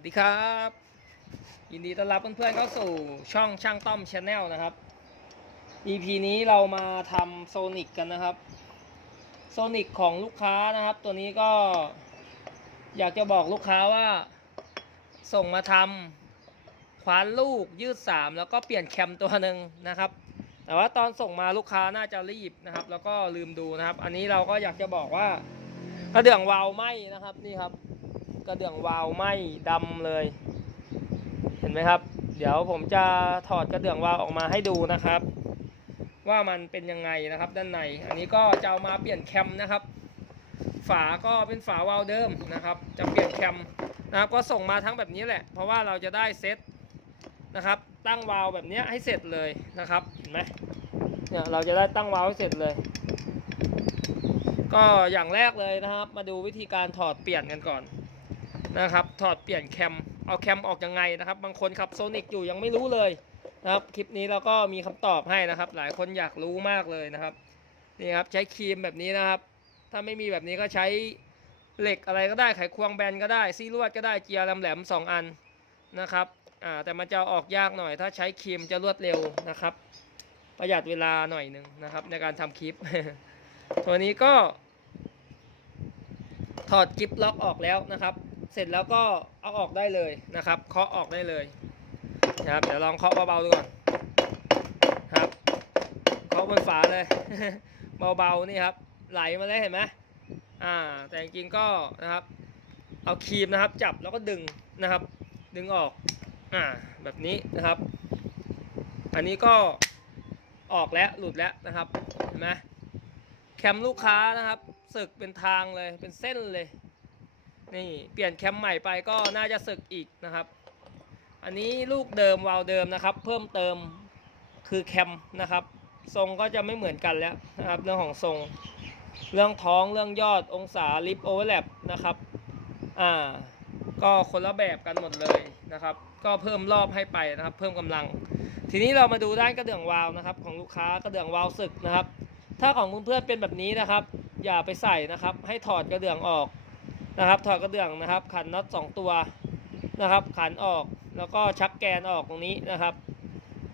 วัสดีครับ ยินดีต้อนรับเพื่อนๆเข้าสู่ช่องช่างต้อมชาแนลนะครับ EP นี้เรามาทำโซนิกกันนะครับโซนิกของลูกค้านะครับ ตัวนี้ก็อยากจะบอกลูกค้าว่าส่งมาทำคว้านลูกยืดสามแล้วก็เปลี่ยนแคมตัวหนึ่งนะครับ แต่ว่าตอนส่งมาลูกค้าน่าจะรีบนะครับ แล้วก็ลืมดูนะครับ อันนี้เราก็อยากจะบอกว่ากระเดื่องวาล์วไหมนะครับนี่ครับ กระเดื่องวาวไหมดำเลย เห็นไหมครับ เดี๋ยวผมจะถอดกระเดื่องวาวออกมาให้ดูนะครับ ว่ามันเป็นยังไงนะครับ ด้านในอันนี้ก็จะเอามาเปลี่ยนแคมนะครับ ฝาก็เป็นฝาวาวเดิมนะครับ จะเปลี่ยนแคมนะครับก็ส่งมาทั้งแบบนี้แหละ เพราะว่าเราจะได้เซตนะครับ ตั้งวาวแบบนี้ให้เสร็จเลยนะครับเห็นไหมเนี่ยเราจะได้ตั้งวาวให้เสร็จเลยก็อย่างแรกเลยนะครับ มาดูวิธีการถอดเปลี่ยนกันก่อน นะครับ ถอดเปลี่ยนแคม เอาแคมออกยังไงนะครับ บางคนขับโซนิกอยู่ยังไม่รู้เลยนะครับ คลิปนี้เราก็มีคำตอบให้นะครับ หลายคนอยากรู้มากเลยนะครับ นี่ครับใช้ครีมแบบนี้นะครับ ถ้าไม่มีแบบนี้ก็ใช้เหล็กอะไรก็ได้ไขควงแบนก็ได้ซี่ลวดก็ได้เจียร์แหลมๆสองอันนะครับ อ่าแต่มันจะออกยากหน่อย ถ้าใช้ครีมจะรวดเร็วนะครับ ประหยัดเวลาหน่อยหนึ่งนะครับ ในการทำคลิป ตัวนี้ก็ ถอดกิฟล็อกออกแล้วนะครับ เสร็จแล้วก็เอาออกได้เลยนะครับเคาะออกได้เลยนะครับเดี๋ยวลองเคาะเบาๆดูก่อนครับเคาะบนฝาเลย เบาๆนี่ครับ ไหลมาเลยเห็นไหมอ่า แต่จริงๆก็นะครับ เอาครีมนะครับ จับแล้วก็ดึงนะครับ ดึงออกอ่าแบบนี้นะครับ อันนี้ก็ออกแล้วหลุดแล้วนะครับเห็นไหมแคมลูกค้านะครับ สึกเป็นทางเลยเป็นเส้นเลย นี่เปลี่ยนแคมใหม่ไปก็น่าจะสึกอีกนะครับ อันนี้ลูกเดิมวาล์วเดิมนะครับ เพิ่มเติมคือแคมนะครับ ทรงก็จะไม่เหมือนกันแล้วนะครับเรื่องของทรง เรื่องท้องเรื่องยอดองศาลิฟโอเวอร์แลปนะครับอ่าก็คนละแบบกันหมดเลยนะครับ ก็เพิ่มรอบให้ไปนะครับ เพิ่มกำลัง ทีนี้เรามาดูด้านกระเดื่องวาล์วนะครับ ของลูกค้ากระเดื่องวาล์วสึกนะครับ ถ้าของเพื่อนๆเป็นแบบนี้นะครับ อย่าไปใส่นะครับ ให้ถอดกระเดื่องออก นะครับถอดกระเดื่องนะครับ ขันน็อตสองตัวนะครับ ขันออกแล้วก็ชักแกนออกตรงนี้นะครับ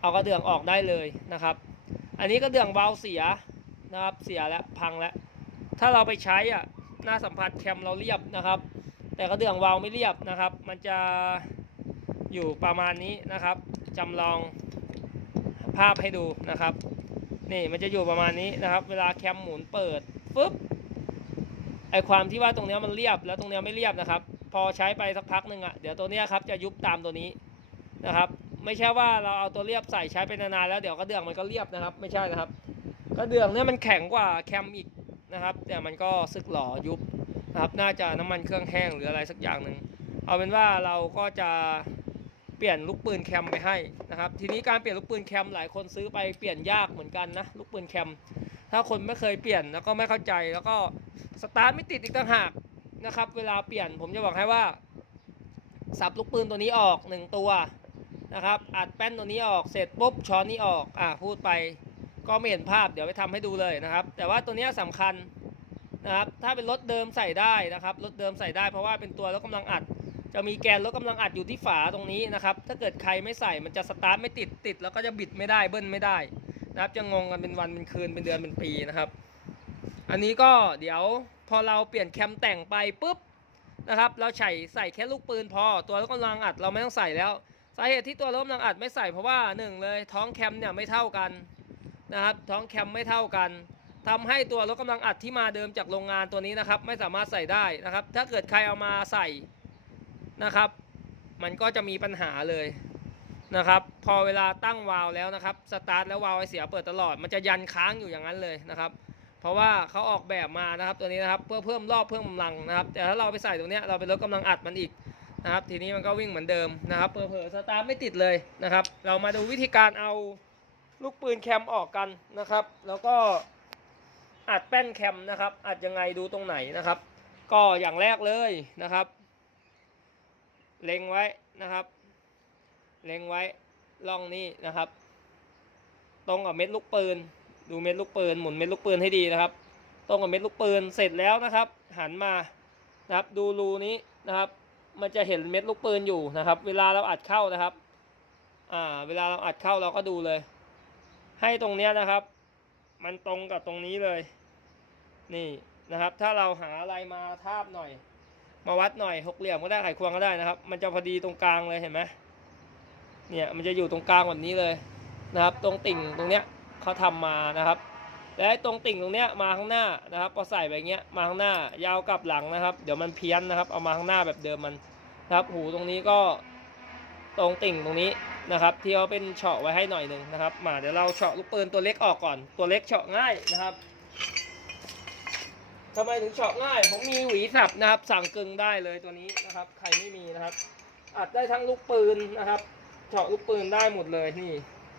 เอากระเดื่องออกได้เลยนะครับ อันนี้กระเดื่องเบาเสียนะครับเสียแล้วพังแล้วถ้าเราไปใช้อะหน้าสัมผัสแคมเราเรียบนะครับ แต่กระเดื่องวาลไม่เรียบนะครับ มันจะอยู่ประมาณนี้นะครับจำลองภาพให้ดูนะครับ นี่มันจะอยู่ประมาณนี้นะครับ เวลาแคมหมุนเปิดปุ๊บ ไอความที่ว่าตรงเนี้ยมันเรียบแล้วตรงเนี้ยไม่เรียบนะครับ พอใช้ไปสักพักหนึ่งอะเดี๋ยวตัวเนี้ยครับจะยุบตามตัวนี้นะครับ ไม่ใช่ว่าเราเอาตัวเรียบใส่ใช้ไปนานๆแล้วเดี๋ยวกระเดื่องมันก็เรียบนะครับ ไม่ใช่นะครับกระเดื่องเนี่ยมันแข็งกว่าแคมอีกนะครับแต่มันก็สึกหล่อยุบนะครับ น่าจะน้ำมันเครื่องแห้งหรืออะไรสักอย่างหนึ่งเอาเป็นว่าเราก็จะเปลี่ยนลูกปืนแคมไปให้นะครับ ทีนี้การเปลี่ยนลูกปืนแคมหลายคนซื้อไปเปลี่ยนยากเหมือนกันนะลูกปืนแคม ถ้าคนไม่เคยเปลี่ยนแล้วก็ไม่เข้าใจแล้วก็ สตาร์ทไม่ติดอีกต่างหากนะครับ เวลาเปลี่ยนผมจะบอกให้ว่า สับลูกปืนตัวนี้ออกหนึ่งตัวนะครับ อัดแป้นตัวนี้ออกเสร็จปุ๊บช้อนนี้ออกอ่าพูดไปก็ไม่เห็นภาพเดี๋ยวไปทำให้ดูเลยนะครับ แต่ว่าตัวนี้ยสำคัญนะครับ ถ้าเป็นรถเดิมใส่ได้นะครับรถเดิมใส่ได้เพราะว่าเป็นตัวรถกำลังอัด จะมีแกนรถกำลังอัดอยู่ที่ฝาตรงนี้นะครับ ถ้าเกิดใครไม่ใส่มันจะสตาร์ทไม่ติดติด แล้วก็จะบิดไม่ได้เบิ้ลไม่ได้นะครับ จะงงกันเป็นวันเป็นคืนเป็นเดือนเป็นปีนะครับ อันนี้ก็เดี๋ยวพอเราเปลี่ยนแคมแต่งไปปุ๊บนะครับ เราใส่ใส่แค่ลูกปืนพอ ตัวรถกำลังอัดเราไม่ต้องใส่แล้ว สาเหตุที่ตัวรถกำลังอัดไม่ใส่เพราะว่าหนึ่งเลยท้องแคมเนี่ยไม่เท่ากันนะครับท้องแคมไม่เท่ากันทำให้ตัวรถกำลังอัดที่มาเดิมจากโรงงานตัวนี้นะครับ ไม่สามารถใส่ได้นะครับ ถ้าเกิดใครเอามาใส่นะครับ มันก็จะมีปัญหาเลยนะครับ พอเวลาตั้งวาล์วแล้วนะครับสตาร์ทแล้ววาล์วไอเสียเปิดตลอด มันจะยันค้างอยู่อย่างนั้นเลยนะครับ เพราะว่าเขาออกแบบมานะครับตัวนี้นะครับเพื่อเพิ่มรอบเพิ่มกำลังนะครับ แต่ถ้าเราไปใส่ตรงนี้เราไปลดกำลังอัดมันอีกนะครับ ทีนี้มันก็วิ่งเหมือนเดิมนะครับเผลอๆสตาร์ทไม่ติดเลยนะครับ เรามาดูวิธีการเอาลูกปืนแคมออกกันนะครับ แล้วก็อัดแป้นแคมนะครับ อัดยังไงดูตรงไหนนะครับ ก็อย่างแรกเลยนะครับ เล็งไว้นะครับ เล็งไว้ล่องนี้นะครับ ตรงกับเม็ดลูกปืน ดูเม็ดลูกปืนหมุนเม็ดลูกปืนให้ดีนะครับ ตรงกับเม็ดลูกปืนเสร็จแล้วนะครับ หันมานะครับ ดูรูนี้นะครับ มันจะเห็นเม็ดลูกปืนอยู่นะครับ เวลาเราอัดเข้านะครับ อ่า เวลาเราอัดเข้าเราก็ดูเลย ให้ตรงเนี้ยนะครับ มันตรงกับตรงนี้เลย นี่นะครับ ถ้าเราหาอะไรมาทาบหน่อย มาวัดหน่อยหกเหลี่ยมก็ได้ไขควงก็ได้นะครับ มันจะพอดีตรงกลางเลยเห็นไหมเนี่ยมันจะอยู่ตรงกลางแบบนี้เลยนะครับ ตรงติ่งตรงเนี้ย เขาทำมานะครับ และตรงติ่งตรงเนี้ยมาข้างหน้านะครับพอใส่แบบเงี้ยมาข้างหน้ายาวกลับหลังนะครับ เดี๋ยวมันเพี้ยนนะครับ เอามาข้างหน้าแบบเดิมมันนะครับ หูตรงนี้ก็ตรงติ่งตรงนี้นะครับที่เขาเป็นเฉาะไว้ให้หน่อยหนึ่งนะครับ มาเดี๋ยวเราเฉาะลูกปืนตัวเล็กออกก่อน ตัวเล็กเฉาะง่ายนะครับทำไมถึงเฉาะง่าย ผมมีหวีสับนะครับ สั่งกึ่งได้เลยตัวนี้นะครับ ใครไม่มีนะครับ อัดได้ทั้งลูกปืนนะครับ เฉาะลูกปืนได้หมดเลยนี่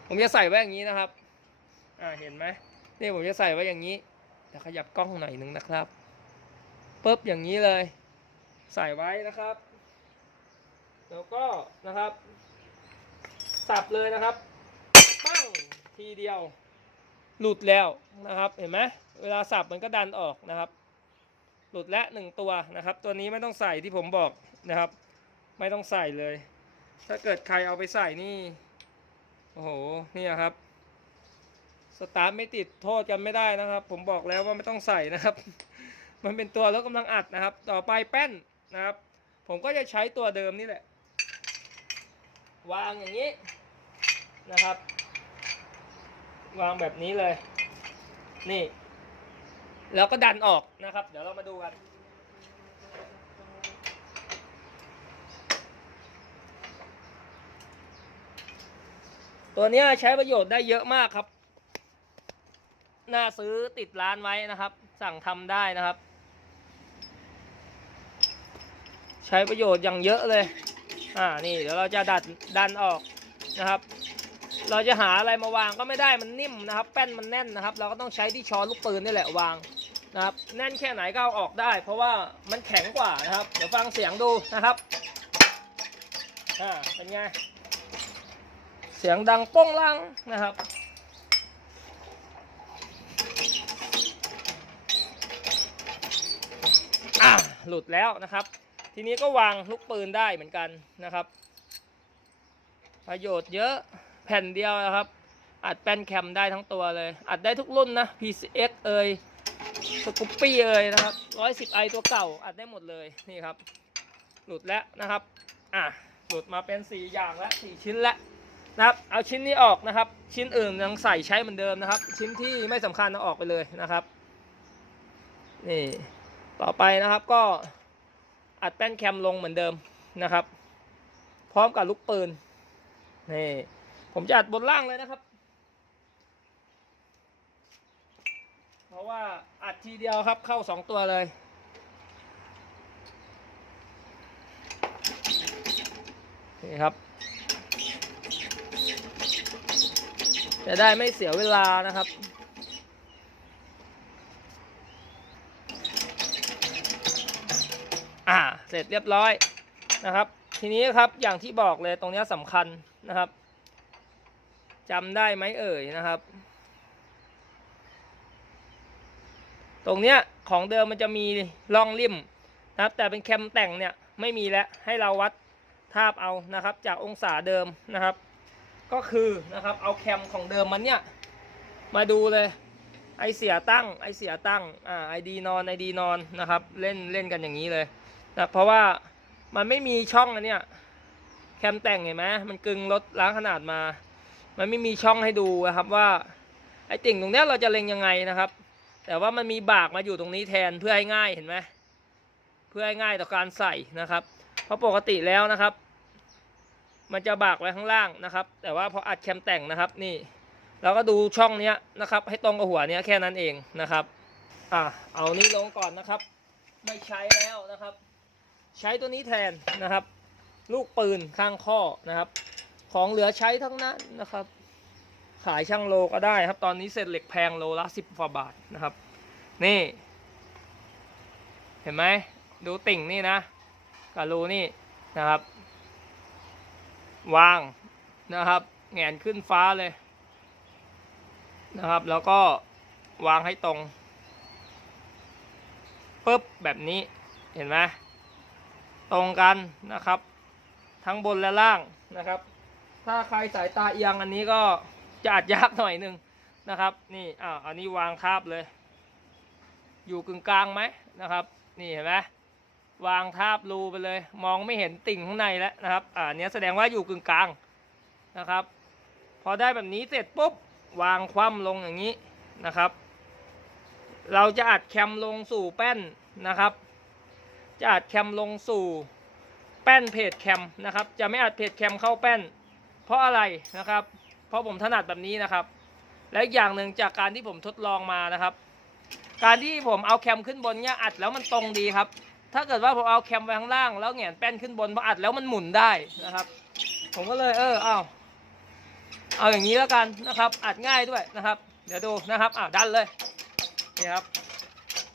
ผมจะใส่ไว้อย่างนี้นะครับ อ่าเห็นไหมนี่ผมจะใส่ไว้อย่างนี้เดี๋ยวขยับกล้องหน่อยหนึ่งนะครับปุ๊บอย่างนี้เลย ใส่ไว้นะครับ แล้วก็นะครับ สับเลยนะครับปั้งทีเดียว หลุดแล้วนะครับ เห็นไหมเวลาสับมันก็ดันออกนะครับ หลุดและหนึ่งตัวนะครับ ตัวนี้ไม่ต้องใส่ที่ผมบอกนะครับ ไม่ต้องใส่เลย ถ้าเกิดใครเอาไปใส่นี่ โอ้โห นี่ครับ สตาร์ทไม่ติดโทษกันไม่ได้นะครับ ผมบอกแล้วว่าไม่ต้องใส่นะครับ มันเป็นตัวรถกำลังอัดนะครับ ต่อไปแป้นนะครับ ผมก็จะใช้ตัวเดิมนี่แหละ วางอย่างนี้นะครับ วางแบบนี้เลย นี่ แล้วก็ดันออกนะครับ เดี๋ยวเรามาดูกันตัวนี้ใช้ประโยชน์ได้เยอะมากครับ น่าซื้อติดร้านไว้นะครับ สั่งทำได้นะครับ ใช้ประโยชน์อย่างเยอะเลย อ่านี่เดี๋ยวเราจะดัดดันออกนะครับ เราจะหาอะไรมาวางก็ไม่ได้มันนิ่มนะครับ แป้นมันแน่นนะครับ เราก็ต้องใช้ที่ช้อนลูกปืนนี่แหละวางนะครับ แน่นแค่ไหนก็เอาออกได้ เพราะว่ามันแข็งกว่านะครับ เดี๋ยวฟังเสียงดูนะครับอ่าเป็นไงเสียงดังป้องลังนะครับ อะ หลุดแล้วนะครับ ทีนี้ก็วางลูกปืนได้เหมือนกันนะครับ ประโยชน์เยอะแผ่นเดียวนะครับ อัดแป้นแคมได้ทั้งตัวเลย อัดได้ทุกรุ่นนะ PCX เอ่ยสกูปปี้เอ่ยนะครับ 110i ตัวเก่า อัดได้หมดเลยนี่ครับ หลุดแล้วนะครับอะหลุดมาเป็น 4 อย่างแล้ว4ชิ้นแล้วนะครับเอาชิ้นนี้ออกนะครับ ชิ้นอื่นยังใส่ใช้เหมือนเดิมนะครับ ชิ้นที่ไม่สำคัญเอาออกไปเลยนะครับนี่ ต่อไปนะครับก็อัดแป้นแคมลงเหมือนเดิมนะครับ พร้อมกับลูกปืนนี่ผมจะอัดบนล่างเลยนะครับ เพราะว่าอัดทีเดียวครับเข้าสองตัวเลยนี่ครับ จะได้ไม่เสียเวลานะครับ อ่า เส ร็จเรียบร้อยนะครับ ทีนี้ครับอย่างที่บอกเลยตรงนี้สำคัญนะครับจำได้ไหมเอ่ยนะครับ ตรงเนี้ยของเดิมมันจะมีร่องริมนะครับ แต่เป็นแคมแต่งเนี่ยไม่มีแล้วให้เราวัดทาบเอานะครับ จากองศาเดิมนะครับ ก็คือนะครับเอาแคมของเดิมมันเนี่ยมาดูเลยไอเสียตั้งไอเสียตั้งอ่าไอดีนอนไอดีนอนนะครับ เล่นเล่นกันอย่างนี้เลย นะเพราะว่ามันไม่มีช่องอันเนี้ยแคมแต่งเห็นไหมมันกึงลดล้างขนาดมา มันไม่มีช่องให้ดูนะครับว่าไอติ่งตรงเนี้ยเราจะเล็งยังไงนะครับ แต่ว่ามันมีบากมาอยู่ตรงนี้แทนเพื่อให้ง่ายเห็นไหมเพื่อให้ง่ายต่อการใส่นะครับ เพราะปกติแล้วนะครับ มันจะบากไว้ข้างล่างนะครับ แต่ว่าพออัดแคมแต่งนะครับนี่เราก็ดูช่องเนี้ยนะครับ ให้ตรงกับหัวเนี้ยแค่นั้นเองนะครับอะเอานี้ลงก่อนนะครับ ไม่ใช้แล้วนะครับ ใช้ตัวนี้แทนนะครับ ลูกปืนข้างข้อนะครับ ของเหลือใช้ทั้งนั้นนะครับ ขายช่างโลก็ได้ครับ ตอนนี้เศษเหล็กแพงโลละสิบกว่าบาทนะครับ นี่ เห็นไหมดูติ่งนี่นะกับรูนี่นะครับ วางนะครับแหงนขึ้นฟ้าเลยนะครับ แล้วก็วางให้ตรงปุ๊บแบบนี้เห็นไหม ตรงกันนะครับ ทั้งบนและล่างนะครับ ถ้าใครสายตาเอียงอันนี้ก็จะอาจยากหน่อยหนึงนะครับ นี่อ่าอันนี้วางทาบเลย อยู่กึ่งกลางไหมนะครับ นี่เห็นไหมวางทาบรูไปเลย มองไม่เห็นติ่งข้างในแล้วนะครับ อ่าเนี้ยแสดงว่าอยู่กึ่งกลางนะครับ พอได้แบบนี้เสร็จปุ๊บวางคว่ำลงอย่างนี้นะครับ เราจะอัดแคมลงสู่แป้นนะครับ จะอัดแคมลงสู่แป้นเพจแคมนะครับ จะไม่อัดเพจแคมเข้าแป้น เพราะอะไรนะครับ เพราะผมถนัดแบบนี้นะครับ และอีกอย่างหนึ่งจากการที่ผมทดลองมานะครับ การที่ผมเอาแคมขึ้นบนเนี่ยอัดแล้วมันตรงดีครับ ถ้าเกิดว่าผมเอาแคมไว้ข้างล่าง แล้วแหงนแป้นขึ้นบนพออัดแล้วมันหมุนได้นะครับ ผมก็เลยเออเอาเอาอย่างนี้แล้วกันนะครับ อัดง่ายด้วยนะครับ เดี๋ยวดูนะครับอ่าดันเลยนี่ครับ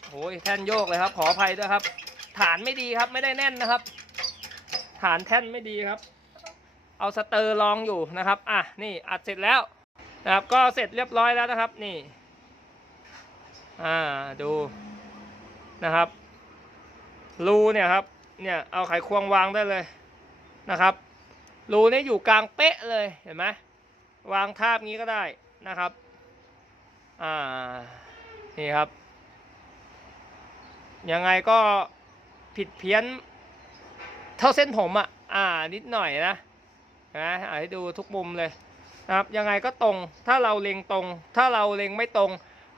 โอ้ยแท่นโยกเลยครับ ขออภัยด้วยครับ ฐานไม่ดีครับ ไม่ได้แน่นนะครับ ฐานแท่นไม่ดีครับ เอาสเตอร์รองอยู่นะครับ อะนี่อัดเสร็จแล้วนะครับ ก็เสร็จเรียบร้อยแล้วนะครับ นี่ อ่าดูนะครับรูเนี่ยครับ เนี่ยเอาไขควงวางได้เลยนะครับรูนี่อยู่กลางเป๊ะเลยเห็นไหมวางทาบงี้ก็ได้นะครับ อ่า นี่ครับ ยังไงก็ ผิดเพี้ยน เท่าเส้นผมอะ อ่า นิดหน่อยนะนะให้ดูทุกมุมเลยนะครับ ยังไงก็ตรง ถ้าเราเล็งตรง ถ้าเราเล็งไม่ตรง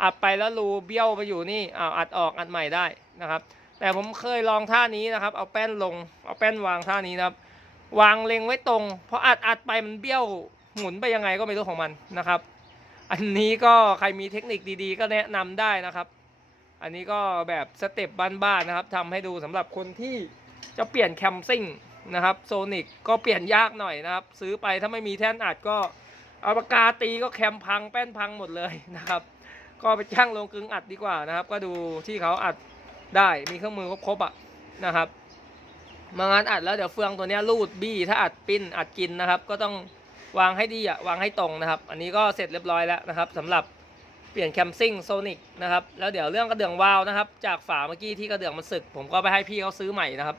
อัดไปแล้วรูเบี้ยวไปอยู่นี่อ้าวอัดออกอัดใหม่ได้นะครับ แต่ผมเคยลองท่านี้นะครับ เอาแป้นลง เอาแป้นวางท่านี้นะครับ วางเล็งไว้ตรง เพราะอัดอัดไปมันเบี้ยวหมุนไปยังไงก็ไม่รู้ของมันนะครับ อันนี้ก็ใครมีเทคนิคดีๆ ก็แนะนำได้นะครับ อันนี้ก็แบบสเต็ปบ้านๆนะครับทำให้ดูสำหรับคนที่จะเปลี่ยนแคมซิ่งนะครับโซนิกก็เปลี่ยนยากหน่อยนะครับ ซื้อไปถ้าไม่มีแท่นอัดก็เอาปากกาตีก็แคมพังแป้นพังหมดเลยนะครับ ก็ไปจ้างลงกึ่งอัดดีกว่านะครับ ก็ดูที่เขาอัดได้มีเครื่องมือครบๆอะนะครับมางานอัดแล้วเดี๋ยวเฟืองตัวนี้รูดบี้ถ้าอัดปิ้นอัดกินนะครับ ก็ต้องวางให้ดีอะวางให้ตรงนะครับ อันนี้ก็เสร็จเรียบร้อยแล้วนะครับสำหรับ เปลี่ยนแคมซิ่งโซนิกนะครับแล้วเดี๋ยวเรื่องกระเดื่องวาล์วนะครับ จากฝาเมื่อกี้ที่กระเดื่องมันสึก ผมก็ไปให้พี่เขาซื้อใหม่นะครับ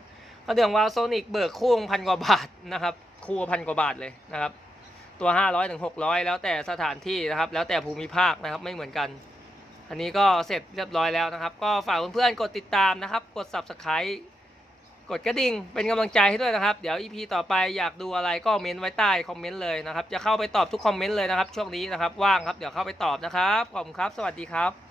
กระเดื่องวาล์วโซนิกเบิกคู่พันกว่าบาทนะครับคู่พันกว่าบาทเลยนะครับ ตัว 500ถึง600 แล้วแต่สถานที่นะครับ แล้วแต่ภูมิภาคนะครับไม่เหมือนกัน อันนี้ก็เสร็จเรียบร้อยแล้วนะครับ ก็ฝากเพื่อนๆกดติดตามนะครับ กด subscribe กดกระดิ่งเป็นกำลังใจให้ด้วยนะครับ เดี๋ยว EP ต่อไปอยากดูอะไรก็เมนไว้ใต้คอมเมนต์เลยนะครับ จะเข้าไปตอบทุกคอมเมนต์เลยนะครับ ช่วงนี้นะครับว่างครับ เดี๋ยวเข้าไปตอบนะครับขอบคุณครับ สวัสดีครับ